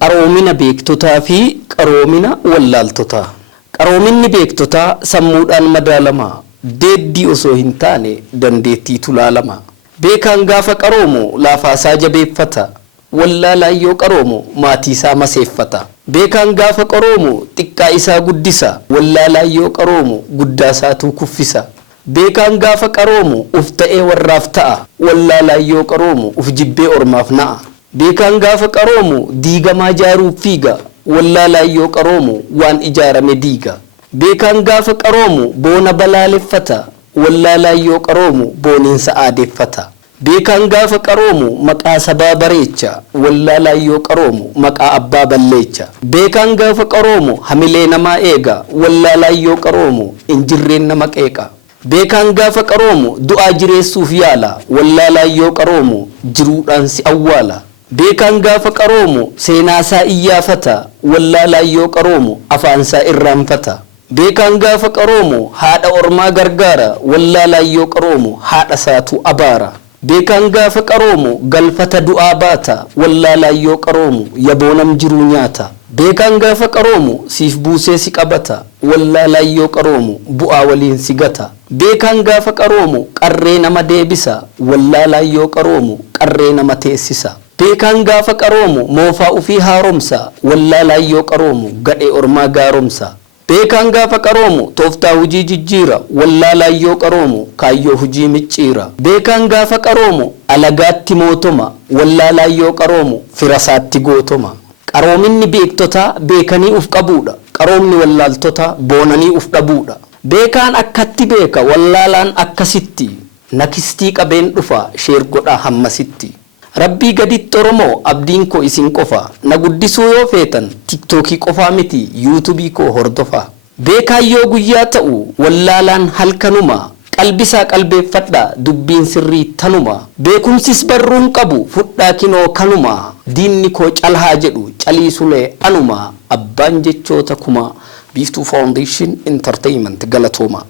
qaroomina beektotaa fi qaroomina wallaaltotaa. Qaroominni beektotaa sammuudhaan madaalama, deeddii osoo hin taane dandeettiitu laalama. Beekaan gaafa qaroomu laafaasaa jabeeffata, wallaalaan yoo qaroomu maatiisaa maseeffata. Beekaan gaafa qaroomu xiqqaa isaa guddisa, wallaalaan yoo qaroomu guddaasaatu kuffisa. Beekaan gaafa qaroomu uf ta'ee warraaf ta'a, wallaalaan yoo qaroomu uf jibbee ormaaf na'a. Beekaan gaafa qaroomu diigamaa jaaruuf fiiga, wallaalaan yoo qaroomu waan ijaarame diiga. Beekaan gaafa qaroomu boona balaaleffata, wallaalaan yoo qaroomu booniinsa aadeeffata. Beekaan gaafa qaroomu maqaa sabaa bareecha, wallaalaan yoo qaroomu maqaa abbaa balleecha. Beekaan gaafa qaroomu hamilee namaa eega, wallaalaan yoo qaroomu injirreen nama qeeqa. Beekaan gaafa qaroomu du'aa jireessuuf yaala, wallaalaan yoo qaroomu jiruudhaan si awwaala. Beekaan gaafa qaroomu seenaasaa iyyaafata, wallaalaan yoo qaroomu afaansaa irraanfata. Beekaan gaafa qaroomu haadha ormaa gargaara, wallaalaan yoo qaroomu haadha saatu abaara. Beekaan gaafa qaroomu galfata du'aa baata, wallaalaan yoo qaroomu yaboonam jiruu nyaata. Beekaan gaafa qaroomu siif buusee si qabata, wallaalaan yoo qaroomu bu'aa waliin si gata. Beekaan gaafa qaroomu qarree nama deebisa, wallaalaan yoo qaroomu qarree nama teessisa. Beekaan gaafa qaroomu moofaa ufii haaromsa, wallaalaan yoo qaroomu gadhee ormaa gaaromsa. Beekaan gaafa qaroomu tooftaa hujii jijjiira, wallaalaan yoo qaroomu kaayyoo hujii micciira. Beekaan gaafa qaroomu alagaatti mootoma, wallaalaan yoo qaroomu firasaatti gootoma. Qaroominni beektotaa beekanii uf qabuudha, qaroomni wallaaltotaa boonanii uf dhabuudha. Beekaan akkatti beeka, wallaalaan akkasitti, nakistii qabeen dhufa sheer godhaa hammasitti. Rabbii gaditti Oromoo abdiin koo isin qofa, na guddisuu yoo feetan tiktookii qofaa miti yuutuubii koo hordofaa. Beekaan yoo guyyaa ta'u wallaalaan halkanuma, qalbisaa qalbeeffadha dubbiin sirrii tanuma. Beekumsis barruun qabu fudhaa kinoo kanuma, diinni koo calhaa jedhu caliisulee anuma. Abbaan jechoota kuma. Biiftuu Foundation Entertainment galatooma.